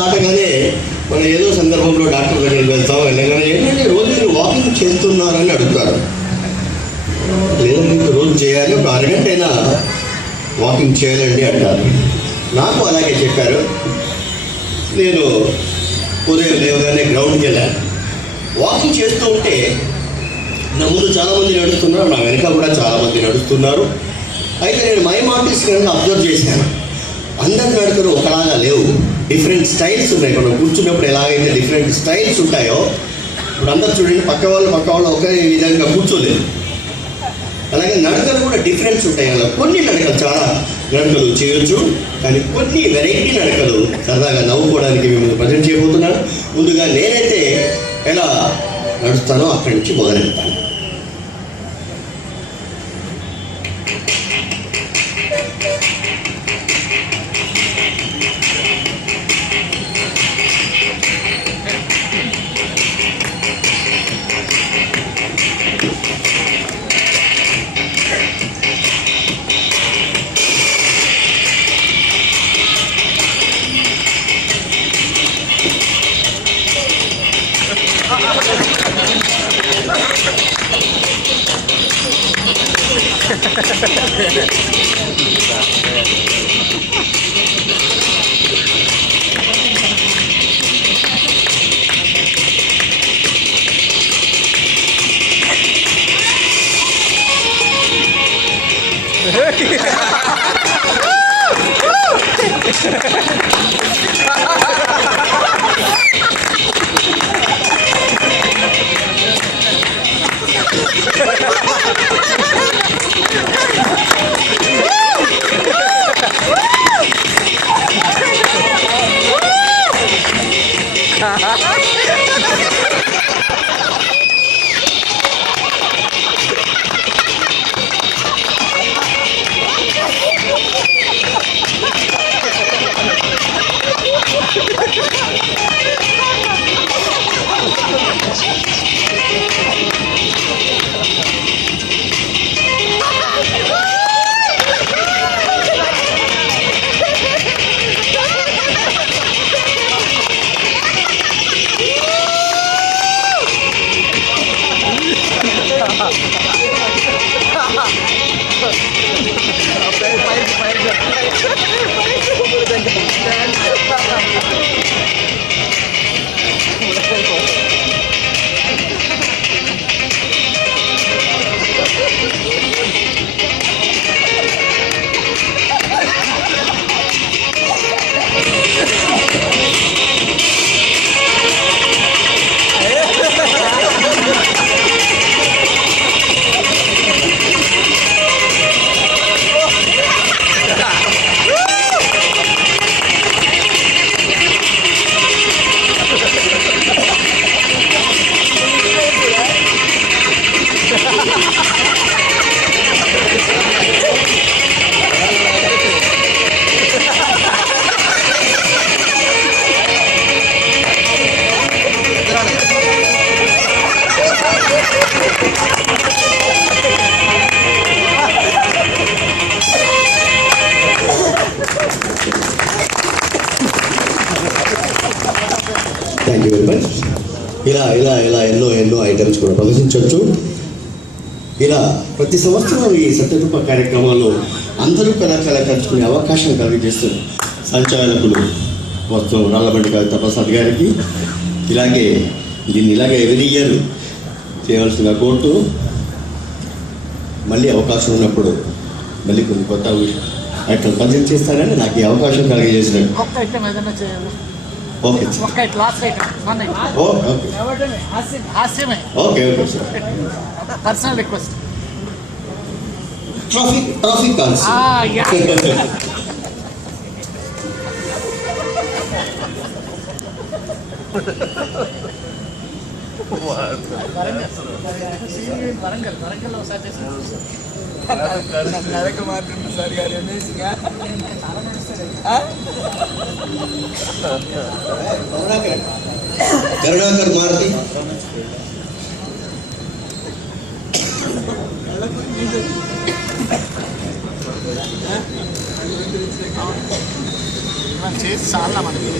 నాటగానే మనం ఏదో సందర్భంలో డాక్టర్ దగ్గరికి వెళ్తాం. వెళ్ళగానే ఏంటంటే రోజు మీరు వాకింగ్ చేస్తున్నారని అడుగుతారు. లేదు మీకు రోజు చేయాలి, ఒక అరగంట అయినా వాకింగ్ చేయాలండి అంటారు. నాకు అలాగే చెప్పారు. నేను ఉదయం లేవగానే గ్రౌండ్కి వెళ్ళాను. వాకింగ్ చేస్తూ ఉంటే నా ముందు చాలామంది నడుస్తున్నారు, నా వెనక కూడా చాలామంది నడుస్తున్నారు. అయితే నేను మైమార్టిస్ట్ కనుక అబ్జర్వ్ చేశాను. అందరి నడకలు ఒకలాగా లేవు, డిఫరెంట్ స్టైల్స్ ఉన్నాయి. మనం కూర్చున్నప్పుడు ఎలాగైతే డిఫరెంట్ స్టైల్స్ ఉంటాయో, ఇప్పుడు అందరు చూడండి పక్క వాళ్ళు ఒకే విధంగా కూర్చోలేదు. అలాగే నడకలు కూడా డిఫరెన్స్ ఉంటాయి. అలా కొన్ని నడకలు చాలా నడకలు చేయొచ్చు, కానీ కొన్ని వెరైటీ నడకలు సరదాగా నవ్వుకోవడానికి మేము ప్రజెంట్ చేయబోతున్నాను. ముందుగా నేనైతే ఎలా నడుస్తానో అక్కడి నుంచి మొదలెడతాను. Thank you very much. ఇలా ఎన్నో ఐటమ్స్ కూడా ప్రదర్శించవచ్చు. ఇలా ప్రతి సంవత్సరం ఈ సత్యరూప కార్యక్రమాల్లో అందరూ కలుసుకునే అవకాశం కలిగజేస్తారు. సంచాలకులు మొత్తం రాళ్ళబండి కవిత ప్రసాద్ గారికి ఇలాగే ఎవ్రీ ఇయర్ చేయవలసిన కోర్టు. మళ్ళీ అవకాశం ఉన్నప్పుడు మళ్ళీ కొన్ని కొత్త ఐటమ్ ప్రజెంట్ చేస్తారని నాకు ఈ అవకాశం కలిగజేసినట్టు. Okay okay okay sir. Personal request. Traffic calls. Warangal ఒకసారి మాత్రం సార్ గారు కరుణాకర్ మారుతి చేసి చాలా మనకి